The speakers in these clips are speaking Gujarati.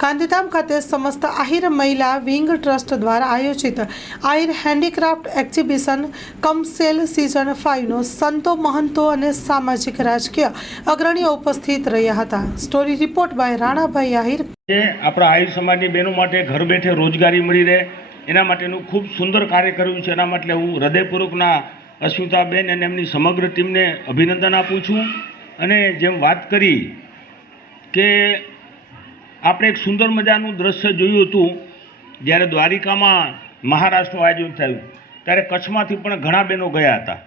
ગાંધીધામ ખાતે સમસ્ત આહિર મહિલા વિંગ ટ્રસ્ટ દ્વારા આયોજિત Ahir handicraft exhibition cum sale season ફાઇવનો સંતો મહંતો અને સામાજિક રાજકીય અગ્રણીઓ ઉપસ્થિત રહ્યા હતા. Story report by Ranabhai Ahir. આપણા આહિર સમાજની બહેનો માટે ઘર બેઠે રોજગારી મળી રહે, એના માટેનું ખૂબ સુંદર કાર્ય કર્યું છે. એના માટે હું હૃદયપૂર્વકના અસ્મિતાબેન અને એમની સમગ્ર ટીમને અભિનંદન આપું છું. અને જેમ વાત કરી કે આપણે એક સુંદર મજાનું દ્રશ્ય જોયું હતું જ્યારે દ્વારિકામાં મહારાષ્ટ્રનું આયોજન થયું. ત્યારે કચ્છમાંથી પણ ઘણા બહેનો ગયા હતા.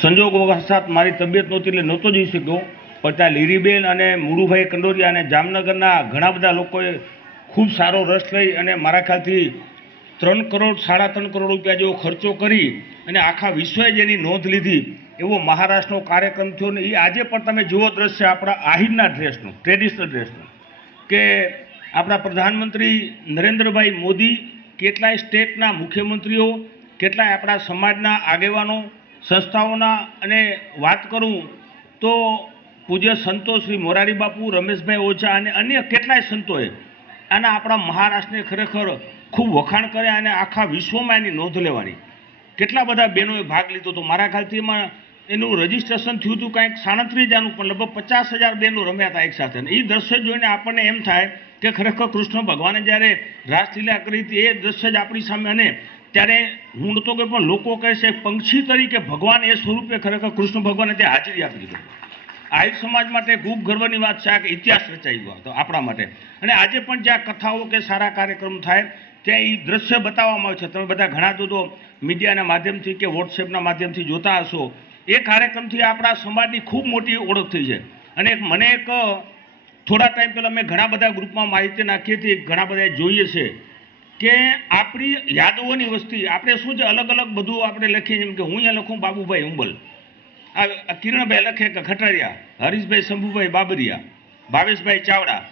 સંજોગ વસાત મારી તબિયત નહોતી એટલે નહોતો જઈ શક્યો. પણ ત્યાં લીરીબેન અને મુરુભાઈ કંડોરિયા અને જામનગરના ઘણા બધા લોકોએ ખૂબ સારો રસ લઈ અને મારા ખ્યાલથી ત્રણ કરોડ, સાડા ત્રણ કરોડ રૂપિયા જેવો ખર્ચો કરી અને આખા વિશ્વએ જેની નોંધ લીધી. એવો મહારાષ્ટ્રનો કાર્યક્રમ થયો ને એ આજે પણ તમે જુઓ દ્રશ્ય આપણા આહિરના ડ્રેસનું ટ્રેડિશનલ ડ્રેસનું કે આપણા પ્રધાનમંત્રી નરેન્દ્રભાઈ મોદી કેટલાય સ્ટેટના મુખ્યમંત્રીઓ, કેટલાય આપણા સમાજના આગેવાનો, સંસ્થાઓના અને વાત કરું તો પૂજ્ય સંતો શ્રી મોરારી બાપુ, રમેશભાઈ ઓઝા અને અન્ય કેટલાય સંતોએ આના આપણા મહારાષ્ટ્રને ખરેખર ખૂબ વખાણ કર્યા અને આખા વિશ્વમાં એની નોંધ લેવાની. કેટલા બધા બહેનોએ ભાગ લીધો હતો મારા ખ્યાલથી એમાં એનું રજીસ્ટ્રેશન થયું હતું કાંઈક સાડત્રીસ હજારનું પણ લગભગ પચાસ હજાર બેનું રમ્યા હતા એકસાથે સાથે. એ દ્રશ્ય જોઈને આપણને એમ થાય કે ખરેખર કૃષ્ણ ભગવાને જ્યારે રાસલીલા કરી હતી, એ દ્રશ્ય જ આપણી સામે અને ત્યારે હું નહોતો કે પણ લોકો કહે છે, પંક્ષી તરીકે ભગવાન એ સ્વરૂપે ખરેખર કૃષ્ણ ભગવાને ત્યાં હાજરી આપી દીધી. આહિર સમાજ માટે ખૂબ ગર્વની વાત છે કે ઇતિહાસ રચાઈ ગયો હતો આપણા માટે. અને આજે પણ જ્યાં કથાઓ કે સારા કાર્યક્રમ થાય, ત્યાં એ દ્રશ્ય બતાવવામાં આવે છે. તમે બધા ઘણા તો મીડિયાના માધ્યમથી કે વોટ્સએપના માધ્યમથી જોતા હશો. એ કાર્યક્રમથી આપણા સમાજની ખૂબ મોટી ઓળખ થઈ છે. અને મને એક થોડા ટાઈમ પહેલાં મેં ઘણા બધા ગ્રુપમાં માહિતી નાખી હતી, ઘણા બધા જોઈએ છે કે આપણી યાદોની વસ્તી, આપણે શું છે, અલગ અલગ બધું આપણે લખીએ જેમ કે હું અહીંયા લખું બાબુભાઈ ઉંબલ આ કિરણભાઈ લખે કે ખટારિયા, હરીશભાઈ શંભુભાઈ બાબરિયા, ભાવેશભાઈ ચાવડા,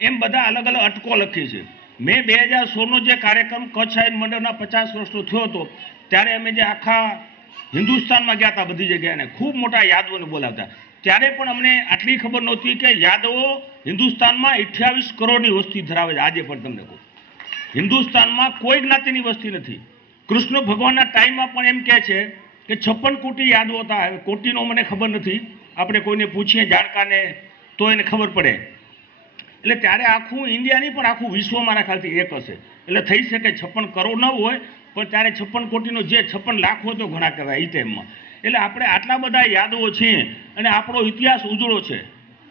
એમ બધા અલગ અલગ અટકો લખીએ છે. મેં બે હજાર સોળનો જે કાર્યક્રમ કચ્છ આયન મંડળના પચાસ વર્ષનો થયો હતો, ત્યારે અમે જે આખા હિન્દુસ્તાનમાં ગયા હતા બધી જગ્યાએ ખૂબ મોટા યાદવોને બોલાવતા. ત્યારે પણ અમને આટલી ખબર નહોતી કે યાદવો હિન્દુસ્તાનમાં અઠ્યાવીસ કરોડની વસ્તી ધરાવે છે. આજે પણ તમને કહું. હિન્દુસ્તાનમાં કોઈ જ્ઞાતિની વસ્તી નથી. કૃષ્ણ ભગવાનના ટાઈમમાં પણ એમ કહે છે કે છપ્પન કોટી યાદવો હતા. કોટીનો મને ખબર નથી. આપણે કોઈને પૂછીએ જાણકારને તો એને ખબર પડે. એટલે ત્યારે આખું ઇન્ડિયાની પણ આખું વિશ્વ મારા ખ્યાલથી એક હશે. એટલે થઈ શકે છપ્પન કરોડ ન હોય પણ ત્યારે છપ્પન કોટીનો જે છપ્પન લાખ હોય તો ઘણા કહેવાય એ ટાઈમમાં. એટલે આપણે આટલા બધા યાદવો છીએ અને આપણો ઇતિહાસ ઉજળો છે.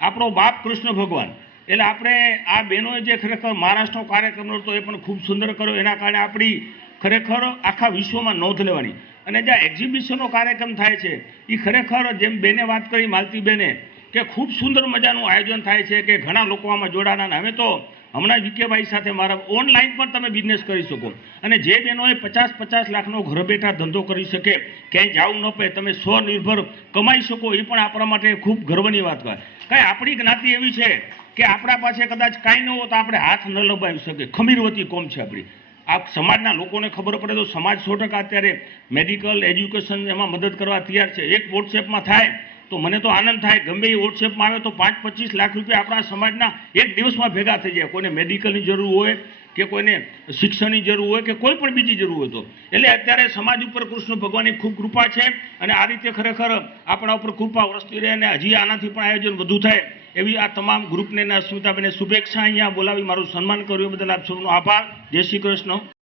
આપણો બાપ કૃષ્ણ ભગવાન. એટલે આપણે આ બહેનોએ જે ખરેખર મહારાષ્ટ્રનો કાર્યક્રમ હતો એ પણ ખૂબ સુંદર કર્યો. એના કારણે આપણી ખરેખર આખા વિશ્વમાં નોંધ લેવાની. અને જ્યાં એક્ઝિબિશનનો કાર્યક્રમ થાય છે એ ખરેખર જેમ બેને વાત કરી માલતી બેને કે ખૂબ સુંદર મજાનું આયોજન થાય છે, કે ઘણા લોકો આમાં જોડાના હવે તો હમણાં વિકેભાઈ સાથે મારા ઓનલાઈન પણ તમે બિઝનેસ કરી શકો. અને જે બહેનોએ પચાસ પચાસ લાખનો ઘર બેઠા ધંધો કરી શકે, ક્યાંય જવું ન પડે, તમે સ્વનિર્ભર કમાઈ શકો, એ પણ આપણા માટે ખૂબ ગર્વની વાત હોય કાંઈ આપણી જ્ઞાતિ એવી છે કે આપણા પાસે કદાચ કાંઈ ન હોય તો આપણે હાથ ન લંબાવી શકીએ. ખમીરવતી કોમ છે આપણી. આ સમાજના લોકોને ખબર પડે તો સમાજ સો અત્યારે મેડિકલ એજ્યુકેશન એમાં મદદ કરવા તૈયાર છે. એક વોટ્સએપમાં થાય તો મને તો આનંદ થાય, ગમે એ વોટ્સએપમાં આવે તો પાંચ પચીસ લાખ રૂપિયા આપણા સમાજના એક દિવસમાં ભેગા થઈ જાય. કોઈને મેડિકલની જરૂર હોય કે કોઈને શિક્ષણની જરૂર હોય કે કોઈ પણ બીજી જરૂર હોય તો. એટલે અત્યારે સમાજ ઉપર કૃષ્ણ ભગવાનની ખૂબ કૃપા છે અને આ રીતે ખરેખર આપણા ઉપર કૃપા વરસતી રહે અને હજી આનાથી પણ આયોજન વધુ થાય એવી આ તમામ ગ્રુપને અસ્મિતાબેને શુભેચ્છા અહીંયા બોલાવી મારું સન્માન કર્યું. બદલ આપ સૌનો આભાર. જય શ્રી કૃષ્ણ.